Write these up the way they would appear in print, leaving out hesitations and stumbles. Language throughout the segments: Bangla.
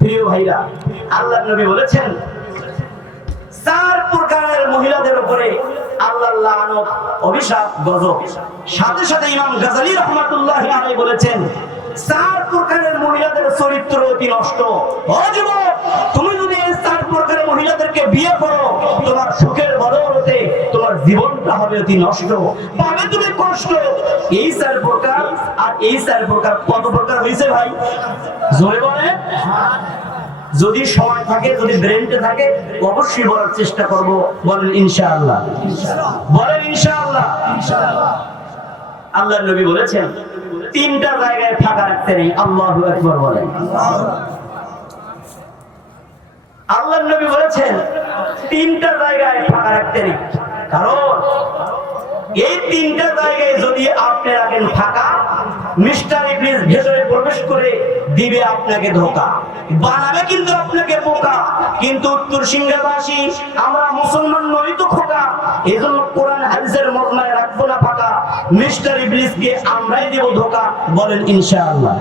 প্রিয় ভাইরা, আল্লাহর নবী বলেছেন চার প্রকারের মহিলাদের উপরে আল্লাহর লানত, অভিশাপ, গজব। সাথে সাথে ইমাম গাজালি রাহমাতুল্লাহি আলাইহি বলেছেন চার প্রকারের মহিলাদের চরিত্র অতি নষ্ট। ও যুবক, তুমি যদি এই চার প্রকারের মহিলাদেরকে বিয়ে করো, তোমার সুখের বদৌলতে তোমার জীবনটা হবে অতি নষ্ট, পাবে তুমি কষ্ট। এই চার প্রকার। আর এই চার প্রকার কত প্রকার হয়েছে ভাই? জোরে বলেন। যদি সময় থাকে, যদি ব্রেনতে থাকে, অবশ্যই বলার চেষ্টা করব। বলেন ইনশাআল্লাহ। বলেন ইনশাআল্লাহ। আল্লাহর নবী বলেছেন তিনটা জায়গায় ফাঁকা রাখতে নেই। আল্লাহু আকবার বলেন। আল্লাহর নবী বলেছেন তিনটা জায়গায় ফাঁকা রাখতে নেই, কারণ এই তিনটা জায়গায় যদি আপনি রাখেন ফাঁকা, মিস্টার ইবলিস ভেতরে প্রবেশ করে দিবে আপনাকে ধোঁকা, বানাবে কিন্তু আপনাকে বোকা। কিন্তু উত্তর সিংহাবাসী আমরা মুসলমান নই তো খোকা, এজন্য কোরআন হাদিসের মজমায় রাখবো না ফাঁকা, মিস্টার ইবলিসকে আমরাই দেব ধোঁকা। বলেন ইনশাআল্লাহ।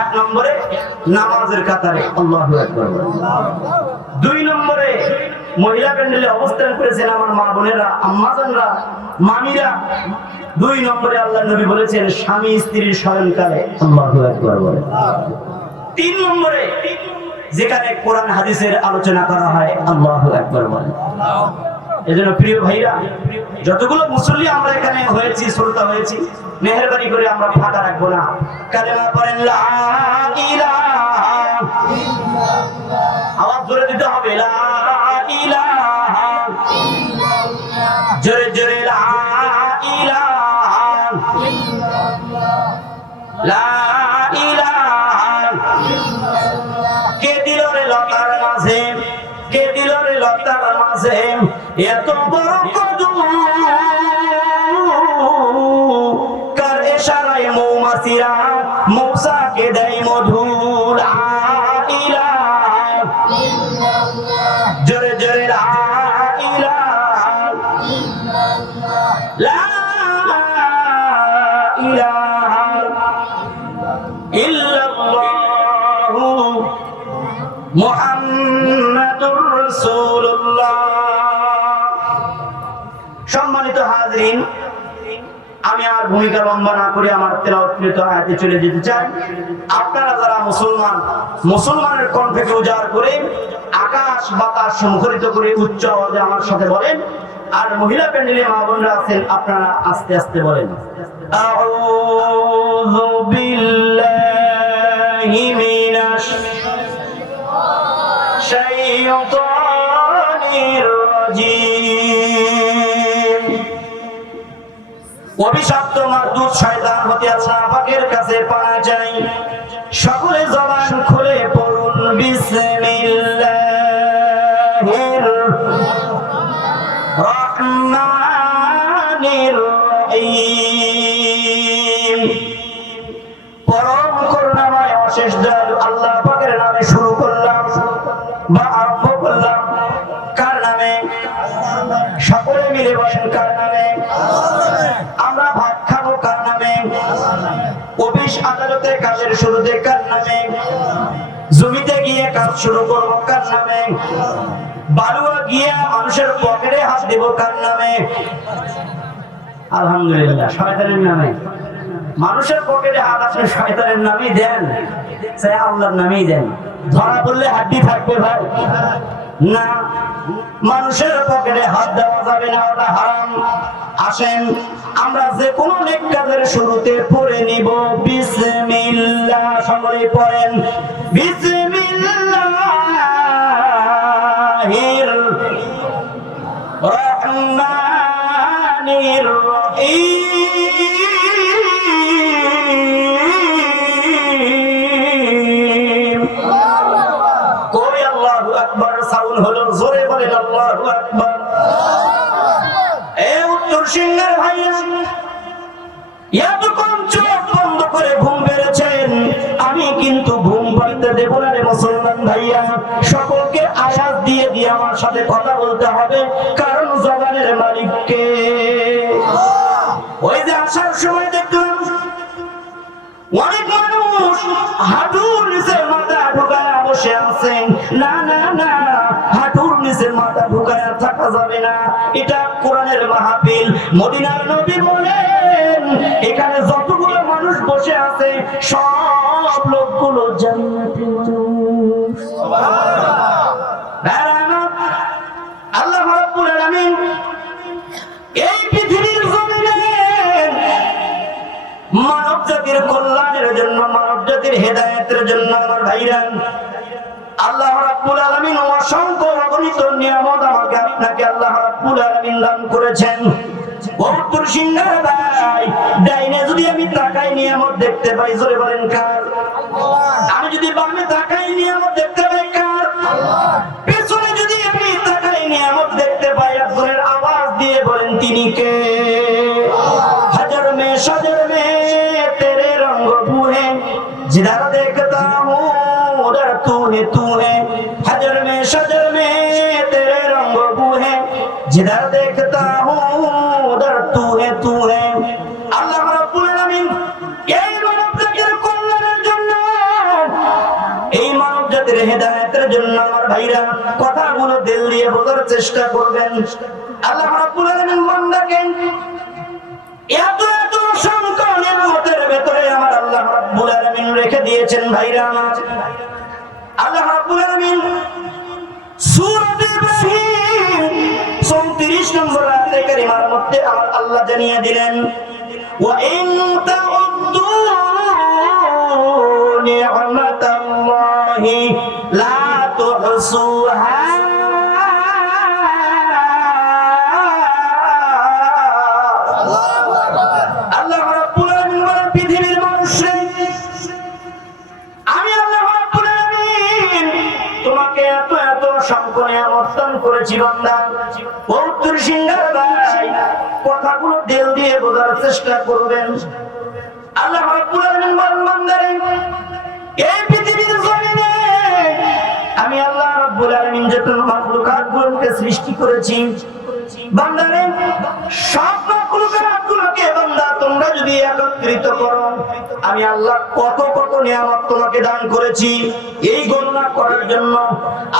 এক নম্বরে নামাজের কাতারে আল্লাহু আকবার। দুই নম্বরে মহিলা প্যান্ডেলে অবস্থান করেছেন আমার মা বোনেরা, আম্মাজানরা, মামিরা। দুই নম্বরে আল্লাহর নবী বলেছেন স্বামী স্ত্রীর শয়নকালে আল্লাহু আকবার বলে। তিন নম্বরে যেখানে কোরআন হাদিসের আলোচনা করা হয় আল্লাহু আকবার বলে। এজন্য প্রিয় ভাইরা, যতগুলো মুসল্লি আমরা এখানে হয়েছি, শ্রোতা হয়েছি, মেহেরবানি করে আমরা ফাঁকা রাখবো না। কালেমা পড়েন লা ইলাহা, আওয়াজ জোরে দিতে হবে, লা ইলাহা, জোরে জোরে লা ইলাহা, লা ইলাহা। কে দিল রে লতার মাঝে, কে দিল রে লতার মাঝে এত বড় কদু, কার ইশারায় মৌমাছিরা মৌসাকে দেয় মধু। লা ইলাহা, জোরে জোরে লা ইলাহা, লা ইলাহা ইল্লাল্লাহু মুহাম্মাদুর রাসূলুল্লাহ। সম্মানিত হাজরিন, আমি আর ভূমিকা লম্বা না করে আমার তেলাওয়াতকৃত আয়াতে চলে যেতে চাই। আপনারা যারা মুসলমান, মুসলমানের কণ্ঠকে উজাড় করে আকাশ বাতাস মুখরিত করে উচ্চ আওয়াজে আমার সাথে বলেন। আর মহিলা প্যান্ডেলে মা বোনরা আছেন, আপনারা আস্তে আস্তে বলেন আউযু বিল্লাহি মিনাশ শাইতানির রাজীম। অভিশপ্ত মারদুদ শয়তান হতে আল্লাহ পাকের কাছে পানা চাই। সকলে জবান খুলে পড়ুন বিসমিল্লাহির রহমানির রহিম। পরম করুণাময় অশেষ দয়ালু আল্লাহ পাকের নামে শুরু করলাম বা আরম্ভ করলাম। কার নামে? সকলে মিলে বলেন কার নামে? আমরা ভাত খাবো কার নামে? অফিস আদালতে কাজের শুরুতে কার নামে? জমিতে গিয়ে কাজ শুরু করবো কার নামে? বালুয়া গিয়ে মানুষের পকেটে হাত দেব কার নামে? আলহামদুলিল্লাহ, শয়তানের নামে। মানুষের পকেটে হাত আপনি শয়তানের নামেই দেন, সে আল্লাহর নামেই দেন। ধরা পড়লে হাড্ডি থাকবে ভাই না, মানুষের পকেটে হাত দেওয়া যাবে না, ওটা হারাম। আসেন আমরা যে কোনো নেক কাজের শুরুতে পড়ে নিব বিসমিল্লাহ। সকলে পড়েন বিসমিল্লাহির রহমানির রহিম। কই আল্লাহু আকবার সাউন্ড হলো, জোরে বলেন আল্লাহু আকবার। এই উত্তর সিংহের ভাইয়া, এতক্ষণ চোখ বন্ধ করে ঘুম পেরেছেন, আমি কিন্তু ঘুম পাড়তে দেব না রে মুসলমান ভাইয়া। সকলকে আওয়াজ দিয়ে দিয়ে আমার সাথে কথা বলতে হবে, কারণ জবানের মালিককে। ওই যে আসার সময় দেখলাম অনেক মানুষ হাঁটুর নিচে মাথা ঢোকা না না না, হাঁটুর নিচে মাথা ঢুকায়া থাকা যাবে না। এটা কোরআনের মাহফিল। মদিনার নবী বলেন এখানে যতগুলো মানুষ বসে আছে সব লোকগুলো জান্নাতি মানুষ। আল্লাহ রাব্বুল আলামিন এই পৃথিবীর জমিনে মানব জাতির কল্যাণের জন্য, মানব জাতির হেদায়েতের জন্য আমার ভাইরা, আল্লাহ রাব্বুল আলামিন অসংখ্য অগণিত নিয়ামত আমাকে আপনাকে আল্লাহ রাব্বুল আলামিন দান করেছেন। বহুত্তর সিংহার ভাই, ডাইনে যদি আমি তাকাই নিয়ামত দেখতে পাই, জোরে বলেন কার? আমি যদি বামে তাকাই নিয়ামত দেখতে পাই কার? পেছনে যদি আমি তাকাই নিয়ামত দেখতে পাই, একজনের আওয়াজ দিয়ে বলেন তিনি কে? হাজার মে সজর মে তেরে রঙ্গ বুহে, जिधर देखता हूँ उधर तू है, हजर में शजर में तेरे रंग बू है, जिधर देखता हूँ उधर तू है। আল্লাহ রাব্বুল আলামিন এই মানব জাতির কল্যাণের জন্য, এই মানব জাতির হেদায়েতের জন্য আমার ভাইরা কথাগুলো দিল দিয়ে বোঝার চেষ্টা করবেন। আল্লাহ রাব্বুল আলামিন বান্দাকে এত এত অসংখ্য নিয়ামতের ভেতরে আমার আল্লাহ রাব্বুল আলামিন রেখে দিয়েছেন ভাইরা আমার। আল্লাহ রাব্বুল আলামিন সূরা ইব্রাহিম 34 নম্বর আয়াতে কারিমার মধ্যে আমার আল্লাহ জানিয়ে দিলেন, ওয়া ইন তাউদ্দু নি'মাতাল্লাহি লা তুহসুহা। আল্লাহ রাব্বুল আলামিন বলেন পৃথিবীর মানুষরে আমি আল্লাহ রাব্বুল আলামিন তোমাকে এত এত অসংখ্য নিয়ামত দান করেছি বান্দা। বহুত্তর সিংহার ভাই, কথাগুলো দিল দিয়ে বোঝার চেষ্টা করবেন। আল্লাহ রাব্বুল আলামিন বলেন বান্দারে এই পৃথিবীর জমিনে আমি আল্লাহ রাব্বুল আলামিন যত মাখলুকাতগুলোকে সৃষ্টি করেছি বান্দারে, সব মাখলুকাতগুলোকে বান্দা তোমরা যদি একত্রিত করো আমি আল্লাহ কত কত নিয়ামত তোমাকে দান করেছি এই গণনা করার জন্য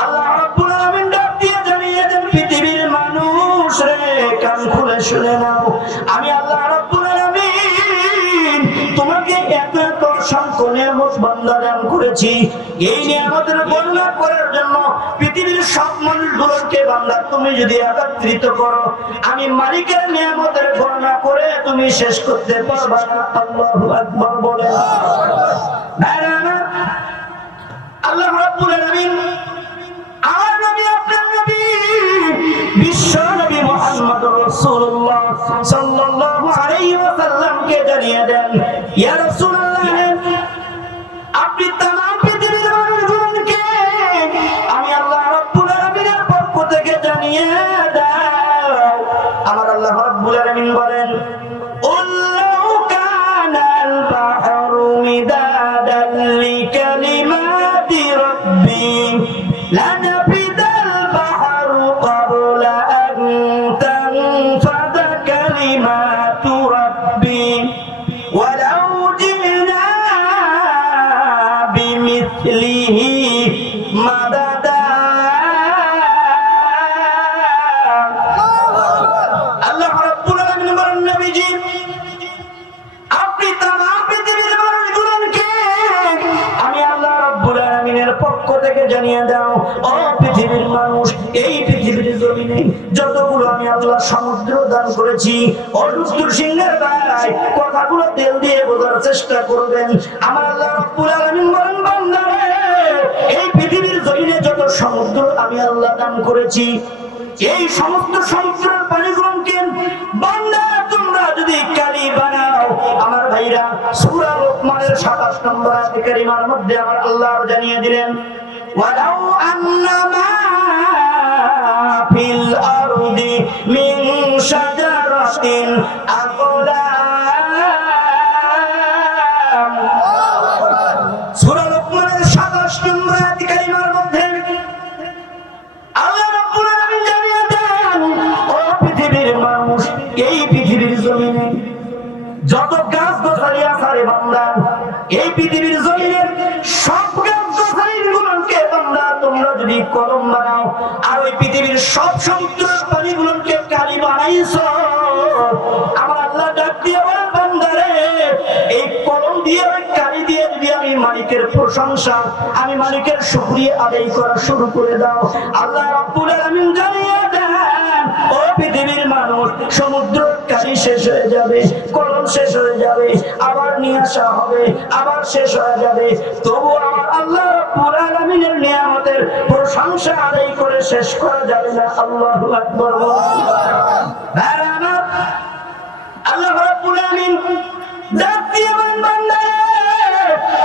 আল্লাহ রাব্বুল আলামিন ডাক দিয়ে জানিয়ে দেন পৃথিবীর মানুষ রে কান খুলে শুনে নাও, আমি আল্লাহ রাব্বুল আলামিন তোমাকে এত এত অসংখ্য নিয়ামত বান্দা দান করেছি। এই নিয়ামতের গণনা করার জন্য পৃথিবীর সব মানুষগুলোকে বান্দা তুমি যদি একত্রিত করো আমি মালিকের নিয়ামতের গণনা করে তুমি শেষ করতে পারবা না। আল্লাহু আকবার বলেন। আল্লাহ রাব্বুল আলামিন আমার নবী আপনার নবী বিশ্ব নবী মুহাম্মদুর রাসূলুল্লাহ সাল্লাল্লাহু আলাইহি ওয়াসাল্লামকে জানিয়ে দেন, ইয়া রাসূলুল্লাহ আপনি तमाम পৃথিবীর মানুষগুলোকে আমি আল্লাহ রাব্বুল আলামিনের পক্ষ থেকে জানিয়ে দাও। আমার আল্লাহ রাব্বুল আলামিন বলেন, উল্লাউ কানাল বাহরু মিদাদাল লিকালিমাতি রাব্বি লানাফিদাল বাহরু ক্বাবলা আন তানফাদা কালিমাতু রাব্বি ওয়ালাউ জিনা বিমিসলিহি মাদাদা। আল্লাহ রাব্বুল আলামিন বলেন নবীজি আপনি तमाम পৃথিবীর মানুষগুলোকে আমি আল্লাহ রাব্বুল আলামিনের পক্ষ থেকে জানিয়ে দাও, ও পৃথিবীর মানুষ এই পৃথিবীর জমিনে যতগুলো আমি আল্লাহ সমুদ্র দান করেছি, অজস্র সিংহের ভাই কথাগুলো দিল দিয়ে বোঝার চেষ্টা করবেন। আমার আল্লাহ রাব্বুল আলামিন বলেন বান্দারে এই পৃথিবীর জমিনে যত সমুদ্র আমি আল্লাহ দান করেছি এই সমস্ত সমুদ্রের পানিগুলোকে বান্দা তোমরা যদি কালি বানাও আমার ভাইরা সূরা লোকমানের 27 নম্বর আয়াতে কারিমার মধ্যে আমার আল্লাহ জানিয়ে দিলেন, ওয়ালাউ আন্নামা ফিল আরদি মিন শাজারাতিন আকলাম। সূরা লোকমানের 27 নম্বর আয়াতে কারিমার মধ্যে আল্লাহ রাব্বুল আলামিন জানিয়ে দেন, ও পৃথিবীর মানুষ এই পৃথিবীর জমিনে যত গাছ গাছালি আছে রে বান্দা এই পৃথিবীর জমিনের সব গাছ গাছালিগুলোকে বান্দা তোমরা যদি কলম বানাও আর ওই পৃথিবীর সব সমুদ্রের পানিগুলোকে কালি বানাইছো, আমার আল্লাহ ডাক দিয়ে বলেন বান্দারে এই কলম দিয়ে ওই কালি দিয়ে যদি আমি মালিকের প্রশংসা, আমি মালিকের শুকরিয়া আদায় করা শুরু করে দাও, আল্লাহ রাব্বুল আলামিন জানিয়ে দেন ও পৃথিবীর মানুষ, সমুদ্র কালি শেষ হয়ে যাবে, কলম শেষ হয়ে যাবে, আবার নিয়ে আসা হবে, আবার শেষ হয়ে যাবে, তবু আমার আল্লাহ রাব্বুল আলামিনের নিয়ামতের প্রশংসা আদায় করে শেষ করা যাবে না। আল্লাহু আকবার। আল্লাহ রাব্বুল আলামিন ডাক দিয়ে বলেন বান্দা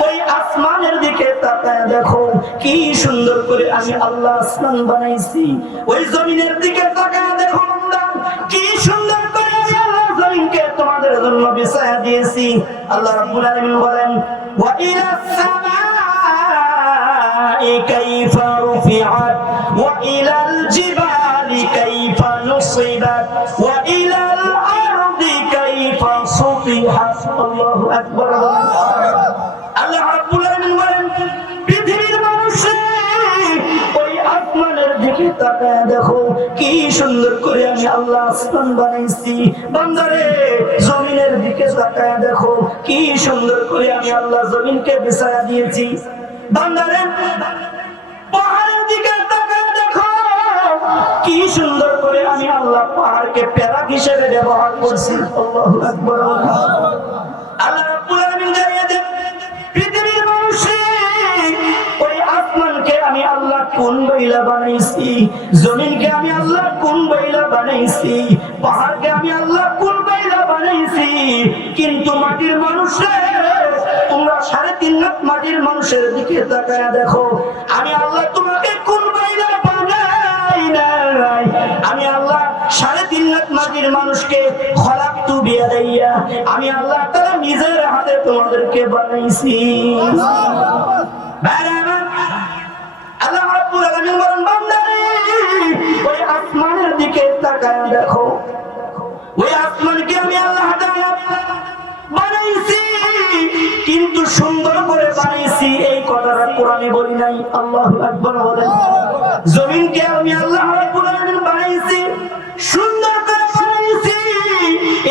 ওই আসমানের দিকে তাকায় দেখো কি সুন্দর করে আমি আল্লাহ আসমান বানাইছি, ওই জমিনের দিকে তাকায় দেখো বান্দা কি সুন্দর করে আমি আল্লাহ জমিনকে তোমাদের জন্য বিছায়া দিয়েছি। আল্লাহ রাব্বুল আলামিন বলেন ওয়া ইলাস সামাই কাইফা রুফিআত ওয়া ইলাল জিবালি কাইফা নুসিবাত ওয়া ইলাল আরদি কাইফা সুতিহাত। আল্লাহু আকবার। আল্লাহ রাব্বুল আলামিন বলেন পৃথিবীর মানুষ ওই আসমানের দিকে তাকায় দেখো কি সুন্দর করে আমি আল্লাহ আসমান বানাইছি। বান্দারে জমিনের দিকে তাকায় দেখো কি সুন্দর করে আমি আল্লাহ জমিনকে বিছায়া দিয়েছি। বান্দারে পাহাড়ের দিকে তাকায় দেখো কি সুন্দর করে আমি আল্লাহ পাহাড়কে প্যারাক হিসেবে ব্যবহার করছি। আল্লাহু আকবার। আল্লাহ রাব্বুল আলামিন জানিয়ে দেন পৃথিবীর মানুষ ওই আসমানকে আমি আল্লাহ কোন বইলা বানাইছি, জমিনকে আমি আল্লাহ কোন বইলা বানাইছি, পাহাড়কে আমি আল্লাহ কোন বইলা বানাইছি, কিন্তু মাটির মানুষ তোমরা 3.5 লাখ মাটির মানুষের দিকে তাকায়া দেখো আমি আল্লাহ তোমাকে কোন বইলা বানাই নাই। আমি আল্লাহ 3.5 লাখ মাটির মানুষকে খলাকতু বিয়াদাইয়া আমি আল্লাহ তাআলা নিজের হাতে তোমাদেরকে বানাইছি। আল্লাহ রাব্বুল আলামিন বলেন বান্দারে ওই আসমানের দিকে তাকায় দেখো ওই আসমানকে আমি আল্লাহ তাআলা বানাইছি, কিন্তু সুন্দর করে বানাইছি এই কথাটা কোরআনে বলি নাই। আল্লাহু আকবার বলেন। জমিনকে আমি আল্লাহ রাব্বুল আলামিন বানাইছি, সুন্দর করে বানাইছি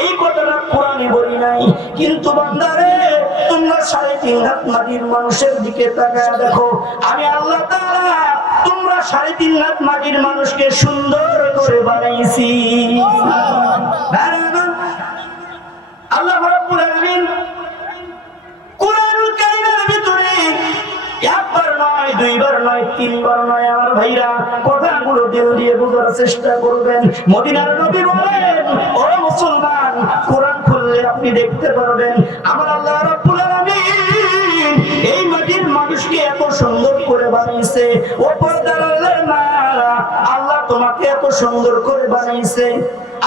এই কথাটা কোরআনে বলি নাই, কিন্তু বান্দারে তোমরা 3.5 লাখ মাটির মানুষের দিকে তাকায় দেখো আমি আল্লাহ তাআলা তোমরা 3.5 লাখ মাটির মানুষকে সুন্দর করে বানাইছি। আল্লাহ রাব্বুল আলামিন কুরআনুল কারীমের ভিতরে একবার নয়, দুইবার নয়, তিনবার নয় আমার ভাইরা কথাগুলো দিল দিয়ে বোঝার চেষ্টা করবেন। মদিনার নবী বলেন ও মুসলমান কোরআন খুললে আপনি দেখতে পারবেন আমার আল্লাহ রাব্বুল আলামিন এই মাটির মানুষকে এত সুন্দর করে বানাইছে। ও পর্দার আল্লাহর মা আল্লাহ তোমাকে এত সুন্দর করে বানাইছে।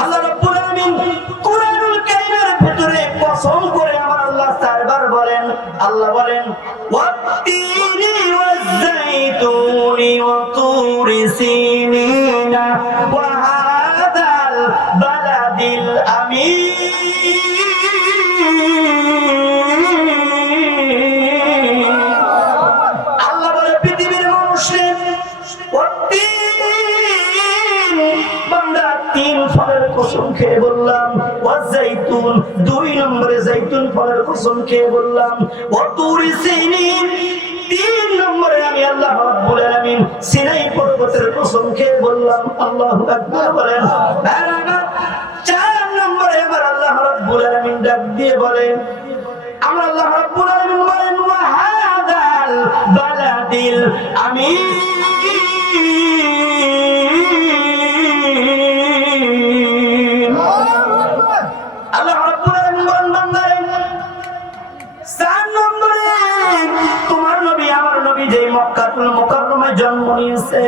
আল্লাহ রাব্বুল আলামিন কুরআনুল কারীমের ভিতরে কসম করে আমার আল্লাহ 4 বার বলেন। আল্লাহ বলেন ওয়াত্তিনি ওয়াজ-যাইতুনি ওয়া তুরি সিনিনা ওয়া হাদাল বালাদিল আমিন। আল্লাহ বলে পৃথিবীর মানুষের বান্দা 3 ফলের কসম খেয়ে বললাম ওয়াজ-যাইতুন 2 নম্বরে যাইতুন ফলের কসম খেয়ে বললাম ওয়া তুরি সিনিন 3 নম্বরে আমি আল্লাহ রাব্বুল আলামিন সিনাই পর্বতের কসম খেয়ে বললাম। আল্লাহু আকবার বলেন। 4 নম্বরে আবার আল্লাহ রাব্বুল আলামিন ডাক দিয়ে বলেন আমরা আল্লাহ রাব্বুল আলামিন বলেন ওয়া হাদাল বালাদিল আমিন। আল্লাহ রাব্বুল আলামিন বলেন বান্দারে 4 নম্বরে তোমার নবী আমার নবী যেই মক্কাতুল মুকাররমায় জন্ম নিয়েছে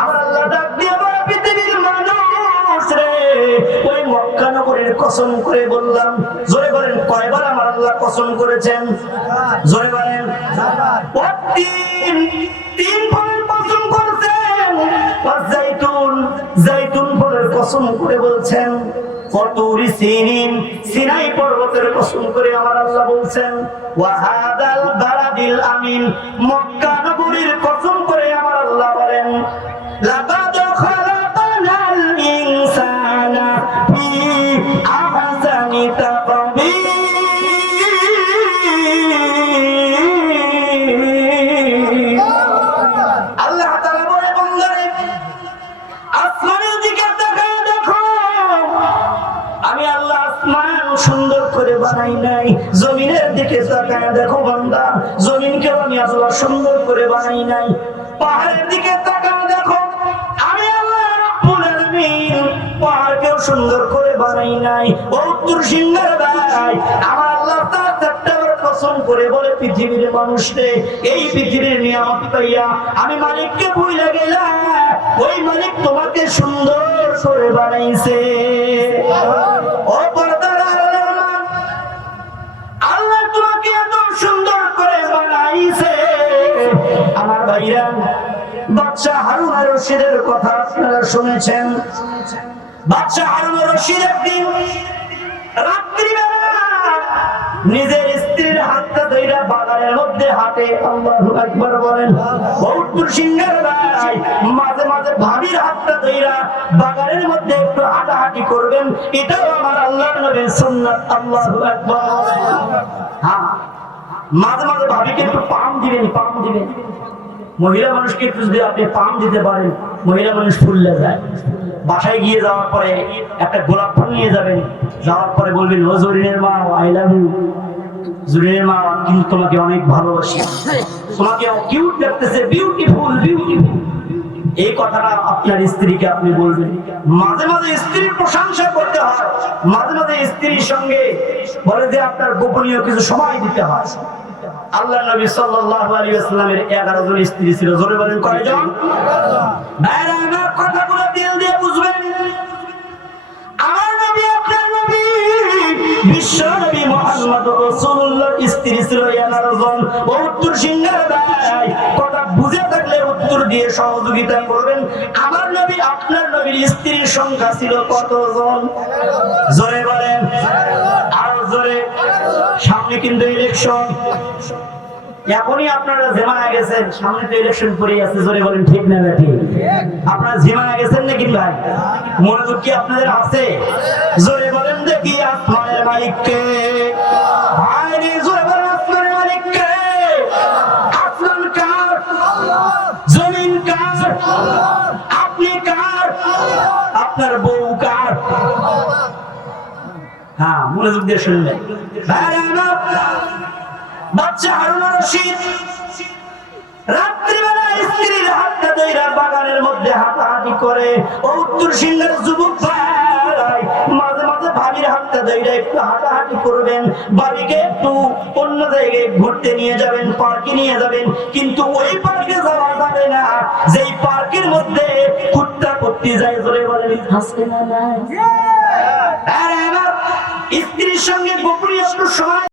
আমার আল্লাহ ডাক দিয়ে বলে পৃথিবীর মানুষ রে ওই মক্কা নগরীর কসম করে বললাম। জোরে বলেন কয়বার আমার আল্লাহ কসম করেছেন? জোরে বলেন। 3 ফলের কসম করেছেন। যাইতুন যাইতুন ফলের কসম করে বলছেন। ফতুরি সিনিন সিনাই পর্বতের কসম করে আমার আল্লাহ বলছেন। ওয়া হাদাল বালাদিল আমিন মক্কা নগরীর কসম করে আমার আল্লাহ বলেন। সুন্দর করে বানাই নাই। পাহাড়ের দিকে তাকাও দেখো, আমি আল্লাহ রাব্বুল আলামিন পাহাড়কেও সুন্দর করে বানাই নাই। ও উত্তর সিংহের ভাই, আমার আল্লাহ তাআলা চারটাবার কসম করে বলে, পৃথিবীর মানুষরে এই পৃথিবীর নিয়ামত পাইয়া আমি মালিককে ভুলে গেলাম, ওই মালিক তোমাকে সুন্দর করে বানাইছে। ও পর্দার আড়ালের মা, আল্লাহ তোমাকে এত সুন্দর করে বানাইছে। আমার ভাইরা, বাদশা হারুন আর রশিদের কথা আপনারা শুনেছেন। বাদশা হারুন আর রশিদ একদিন রাত্রিবেলা নিজের স্ত্রীর হাতটা ধইরা বাগানের মধ্যে হাঁটে। আল্লাহু আকবার বলেন। বহুদূর সিংহের ভাই, মাঝে মাঝে ভাবির হাতটা ধইরা বাগানের মধ্যে একটু হাঁটাহাঁটি করবেন, এটাও আমার আল্লাহর নবীর সুন্নাত। আল্লাহু আকবার। হ্যাঁ, মাঝে মাঝে ভাবিকে একটু পাম দিবেন, পাম দিবেন। মহিলা মানুষকে একটু যদি আপনি পাম দিতে পারেন, মহিলা মানুষ ফুললে যায়। বাসায় গিয়ে যাওয়ার পরে একটা গোলাপ ফুল নিয়ে যাবেন, যাওয়ার পরে বলবেন, ও জরিনের মা, আই লাভ ইউ। জরিনের মা, আমি কিন্তু তোমাকে অনেক ভালোবাসি, তোমাকে কিউট লাগতেছে, বিউটিফুল বিউটিফুল। এই কথাটা আপনার স্ত্রীকে আপনি বলবেন। মাঝে মাঝে স্ত্রীর প্রশংসা করতে হয়, মাঝে মাঝে স্ত্রীর সঙ্গে বলে যে আপনার গোপনীয় কিছু সময় দিতে হয়। আল্লাহ নবী সাল্লাল্লাহু আলাইহি ওয়াসাল্লামের 11 জন স্ত্রী ছিল। জোরে বলেন কয়জন? ভাইরা আমার কথাগুলো দিল দিয়ে বুঝবেন। আমার নবী, আপনার নবী, বিশ্ব নবী মুহাম্মদ রাসূলুল্লাহর স্ত্রী ছিল 11 জন। উত্তর সিংহের ভাই, কথা বুঝে থাকলে উত্তর দিয়ে সহযোগিতা করবেন। আমার নবী, আপনার নবীর স্ত্রীর সংখ্যা ছিল কতজন? জোরে বলেন, আরো জোরে। সামনে কিন্তু ইলেকশন, এখনই আপনারা ঝিমায় গেছেন, সামনে তো ইলেকশন পড়ে আছে। জোরে বলেন ঠিক না ঠিক? আপনারা ঝিমায় গেছেন নাকি ভাই? মনোযোগ কি আপনাদের আছে? জোরে বলেন দেখি, আসমানের মালিককে। ভাইরে জোরে বলেন, আসমানের মালিককে। আসমান কার? জমিন কার? আপনি কার? আপনার বউ কার? হ্যাঁ, মনোযোগ দিয়ে শুনবেন। বাদশা হারুন আর রশিদ রাত্রিবেলা স্ত্রীর হাতটা ধইরা বাগানের মধ্যে হাঁটাহাঁটি করে। ও উত্তর সিংহের যুবক ভাই, মাঝে মাঝে ভাবির হাতটা ধইরা একটু হাঁটাহাঁটি করবেন, বাড়িকে একটু অন্য জায়গায় ঘুরতে নিয়ে যাবেন, পার্কে নিয়ে যাবেন। কিন্তু ওই পার্কে যাওয়া যাবে না যেই পার্কের মধ্যে কুত্তা করতে যায়। জোরে বলেন হাসতে না নাই? স্ত্রীর সঙ্গে গোপনীয় একটু সময়